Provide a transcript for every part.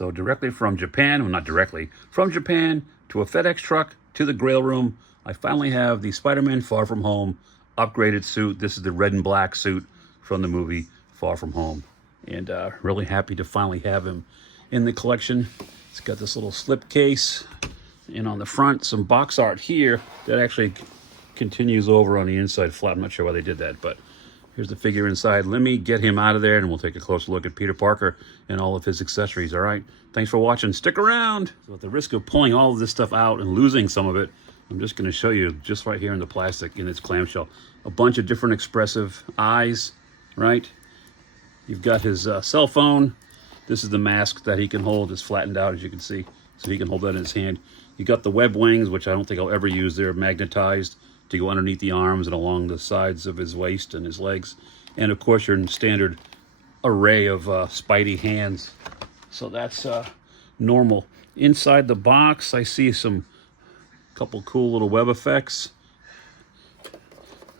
So directly from Japan, well, not directly, from Japan to a FedEx truck to the Grail Room, I finally have the Spider-Man Far From Home upgraded suit. This is the red and black suit from the movie Far From Home. And really happy to finally have him in the collection. It's got this little slip case, and on the front, some box art here that actually continues over on the inside flap. I'm not sure why they did that, but here's the figure inside. Let me get him out of there, and we'll take a closer look at Peter Parker and all of his accessories, all right? Thanks for watching. Stick around. So at the risk of pulling all of this stuff out and losing some of it, I'm just going to show you just right here in the plastic in its clamshell. A bunch of different expressive eyes, right? You've got his cell phone. This is the mask that he can hold. It's flattened out, as you can see, so he can hold that in his hand. You got the web wings, which I don't think I'll ever use. They're magnetized to go underneath the arms and along the sides of his waist and his legs. And of course, your standard array of Spidey hands. So that's normal. Inside the box, I see couple cool little web effects.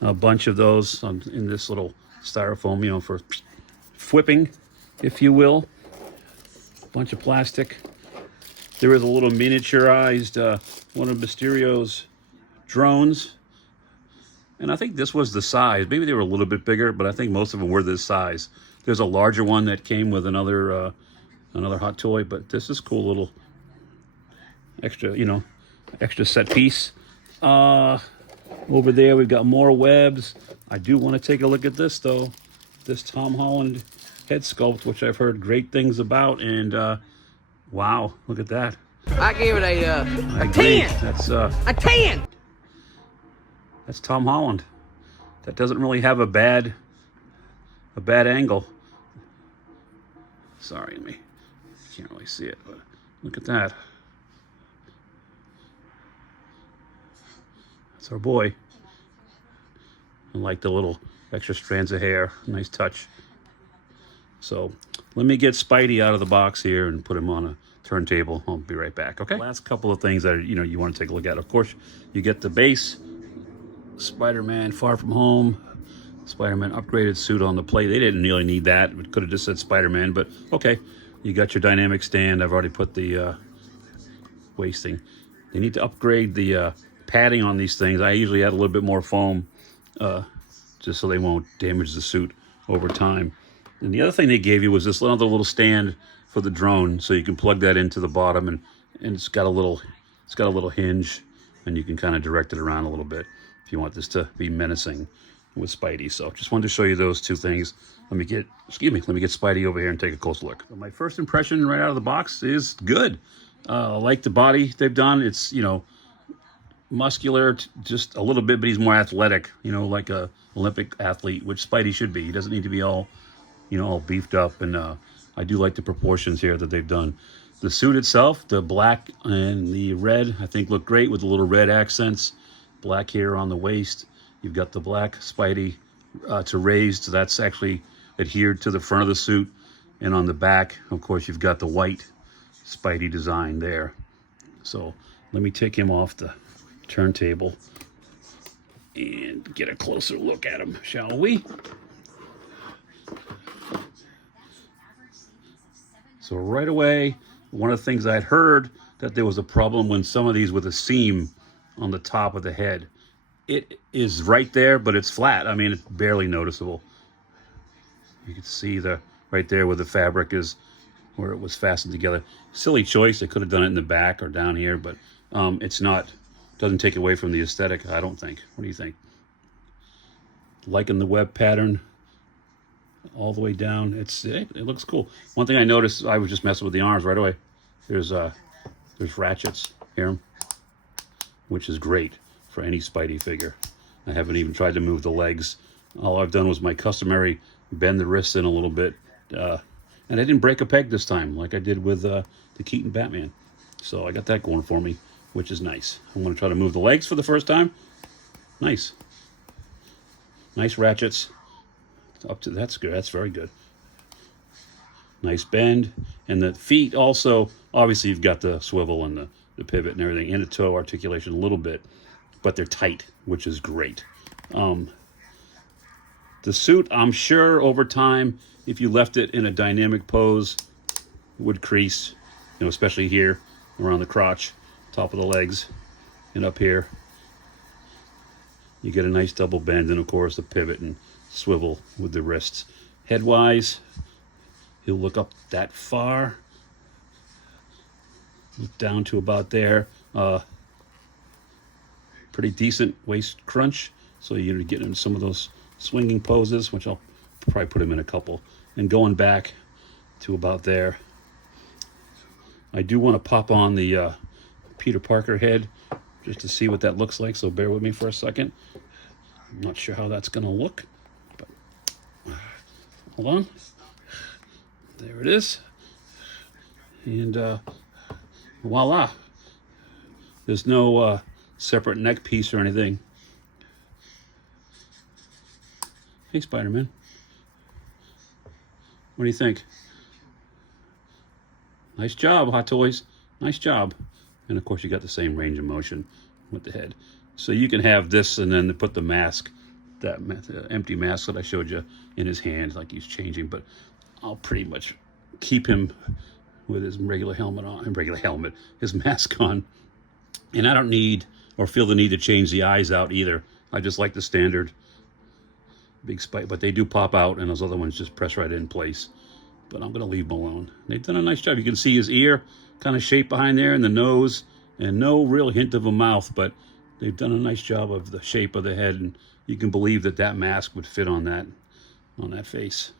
A bunch of those in this little styrofoam, you know, for whipping, if you will. Bunch of plastic. There is a little miniaturized one of Mysterio's drones. And I think this was the size. Maybe they were a little bit bigger, but I think most of them were this size. There's a larger one that came with another hot toy, but this is cool little extra, you know, extra set piece. Over there, we've got more webs. I do want to take a look at this, though. This Tom Holland head sculpt, which I've heard great things about, and wow, look at that. I give it a 10. That's a 10. That's Tom Holland. That doesn't really have a bad angle. Sorry, you can't really see it, but look at that. That's our boy. I like the little extra strands of hair. Nice touch. So let me get Spidey out of the box here and put him on a turntable. I'll be right back, okay? Last couple of things that you want to take a look at. Of course, you get the base Spider-Man Far From Home, Spider-Man upgraded suit on the plate. They didn't really need that. It could have just said Spider-Man, but okay. You got your dynamic stand. I've already put the wasting. They need to upgrade the padding on these things. I usually add a little bit more foam just so they won't damage the suit over time. And the other thing they gave you was this other little stand for the drone, so you can plug that into the bottom, and it's got a little hinge, and you can kind of direct it around a little bit if you want this to be menacing with Spidey. So just wanted to show you those two things. Let me get Spidey over here and take a close look. So my first impression right out of the box is good. I like the body they've done. It's, you know, muscular just a little bit, but he's more athletic, you know, like a Olympic athlete, which Spidey should be. He doesn't need to be all, you know, all beefed up. And I do like the proportions here that they've done. The suit itself, the black and the red, I think look great with the little red accents. Black here on the waist. You've got the black Spidey to raise, so that's actually adhered to the front of the suit. And on the back, of course, you've got the white Spidey design there. So let me take him off the turntable and get a closer look at him, shall we? So right away, one of the things I'd heard that there was a problem when some of these with a seam on the top of the head. It is right there, but it's flat. I mean, it's barely noticeable. You can see right there where the fabric is, where it was fastened together. Silly choice. They could have done it in the back or down here, but it's not. Doesn't take away from the aesthetic, I don't think. What do you think? Liking the web pattern all the way down. It looks cool. One thing I noticed, I was just messing with the arms right away. There's ratchets here, which is great for any Spidey figure. I haven't even tried to move the legs. All I've done was my customary bend the wrists in a little bit. And I didn't break a peg this time like I did with the Keaton Batman. So I got that going for me, which is nice. I'm going to try to move the legs for the first time. Nice. Nice ratchets. That's good. That's very good. Nice bend. And the feet also, obviously you've got the swivel and the pivot and everything, and the toe articulation a little bit, but they're tight, which is great. The suit, I'm sure over time, if you left it in a dynamic pose, would crease. You know, especially here around the crotch, top of the legs, and up here. You get a nice double bend, and of course the pivot and swivel with the wrists. Head-wise, he'll look up that far, look down to about there. Pretty decent waist crunch, so you're getting into some of those swinging poses, which I'll probably put him in a couple. And going back to about there. I do want to pop on the Peter Parker head just to see what that looks like, so bear with me for a second. I'm not sure how that's going to look, but hold on. There it is. And voila. There's no separate neck piece or anything. Hey, Spider-Man. What do you think? Nice job, Hot Toys. Nice job. And of course, you got the same range of motion with the head. So you can have this and then put the mask, that empty mask that I showed you, in his hand like he's changing. But I'll pretty much keep him with his regular helmet on, his mask on. And I don't need or feel the need to change the eyes out either. I just like the standard big spike, but they do pop out, and those other ones just press right in place. But I'm going to leave them alone. They've done a nice job. You can see his ear kind of shaped behind there, and the nose, and no real hint of a mouth, but they've done a nice job of the shape of the head, and you can believe that that mask would fit on that face.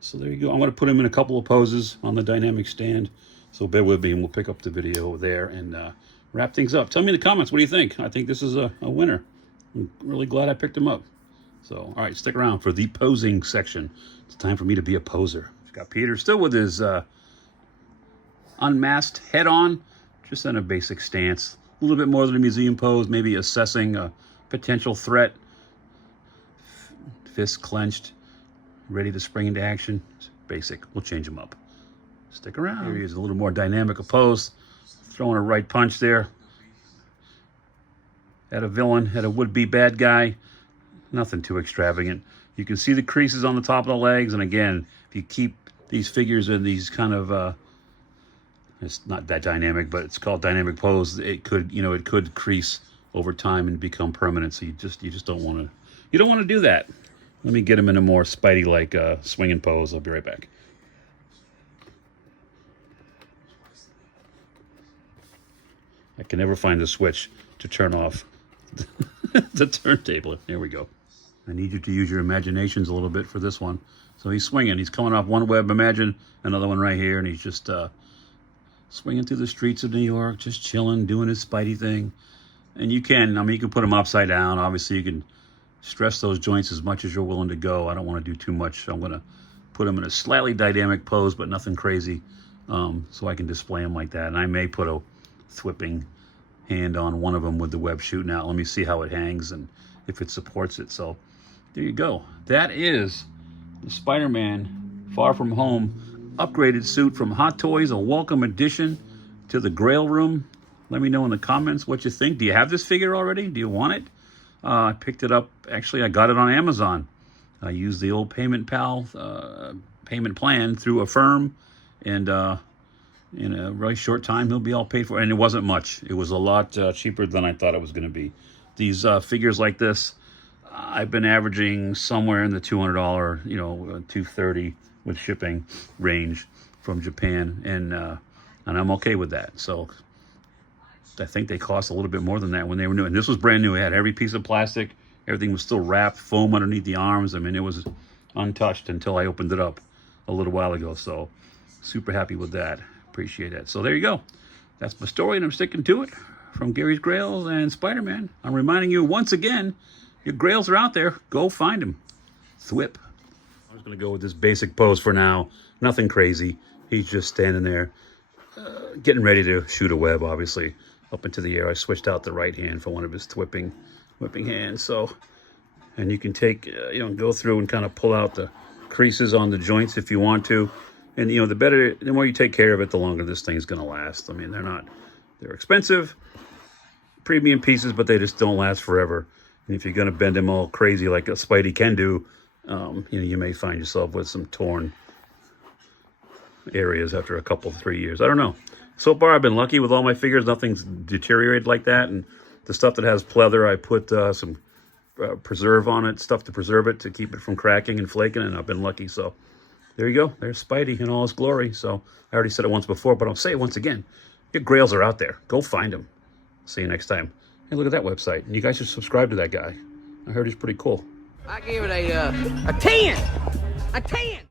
So there you go. I'm going to put him in a couple of poses on the dynamic stand, so bear with me, and we'll pick up the video there and wrap things up. Tell me in the comments, what do you think? I think this is a winner. I'm really glad I picked him up. So, all right, stick around for the posing section. It's time for me to be a poser. We've got Peter still with his unmasked head on, just in a basic stance. A little bit more than a museum pose, maybe assessing a potential threat. Fists clenched, ready to spring into action. It's basic. We'll change him up. Stick around. Here he is, a little more dynamic a pose. Throwing a right punch there. At a villain, at a would-be bad guy. Nothing too extravagant. You can see the creases on the top of the legs, and again, if you keep these figures in these kind of it's not that dynamic, but it's called dynamic pose, it could, you know, it could crease over time and become permanent. So you just don't want to do that. Let me get him in a more Spidey like swinging pose. I'll be right back. I can never find the switch to turn off the turntable. There we go. I need you to use your imaginations a little bit for this one. So he's swinging. He's coming off one web. Imagine another one right here, and he's just swinging through the streets of New York, just chilling, doing his Spidey thing. And you can, I mean, you can put him upside down. Obviously, you can stress those joints as much as you're willing to go. I don't want to do too much. I'm going to put him in a slightly dynamic pose, but nothing crazy, so I can display him like that. And I may put a thwipping hand on one of them with the web shooting out. Let me see how it hangs and if it supports it. So there you go. That is the Spider-Man Far From Home upgraded suit from Hot Toys, a welcome addition to the Grail Room. Let me know in the comments what you think. Do you have this figure already? Do you want it? I picked it up. Actually, I got it on Amazon. I used the old Payment Pal payment plan through Affirm, and in a really short time, he'll be all paid for. And it wasn't much. It was a lot cheaper than I thought it was going to be. These figures like this, I've been averaging somewhere in the $200, $230 with shipping range from Japan, and I'm okay with that. So I think they cost a little bit more than that when they were new. And this was brand new. It had every piece of plastic. Everything was still wrapped, foam underneath the arms. I mean, it was untouched until I opened it up a little while ago. So super happy with that. Appreciate it. So there you go. That's my story, and I'm sticking to it. From Gary's Grails and Spider-Man, I'm reminding you once again, your Grails are out there. Go find them. Thwip. I'm just going to go with this basic pose for now. Nothing crazy. He's just standing there, getting ready to shoot a web, obviously, up into the air. I switched out the right hand for one of his whipping hands. So, and you can take, go through and kind of pull out the creases on the joints if you want to. And, the more you take care of it, the longer this thing's going to last. I mean, they're expensive, premium pieces, but they just don't last forever. And if you're going to bend them all crazy like a Spidey can do, you may find yourself with some torn areas after a couple, 3 years. I don't know. So far, I've been lucky with all my figures. Nothing's deteriorated like that. And the stuff that has pleather, I put some preserve on it, stuff to preserve it, to keep it from cracking and flaking, and I've been lucky. So there you go. There's Spidey in all his glory. So I already said it once before, but I'll say it once again. Your grails are out there. Go find them. See you next time. Hey, look at that website. And you guys should subscribe to that guy. I heard he's pretty cool. I give it a 10. A 10.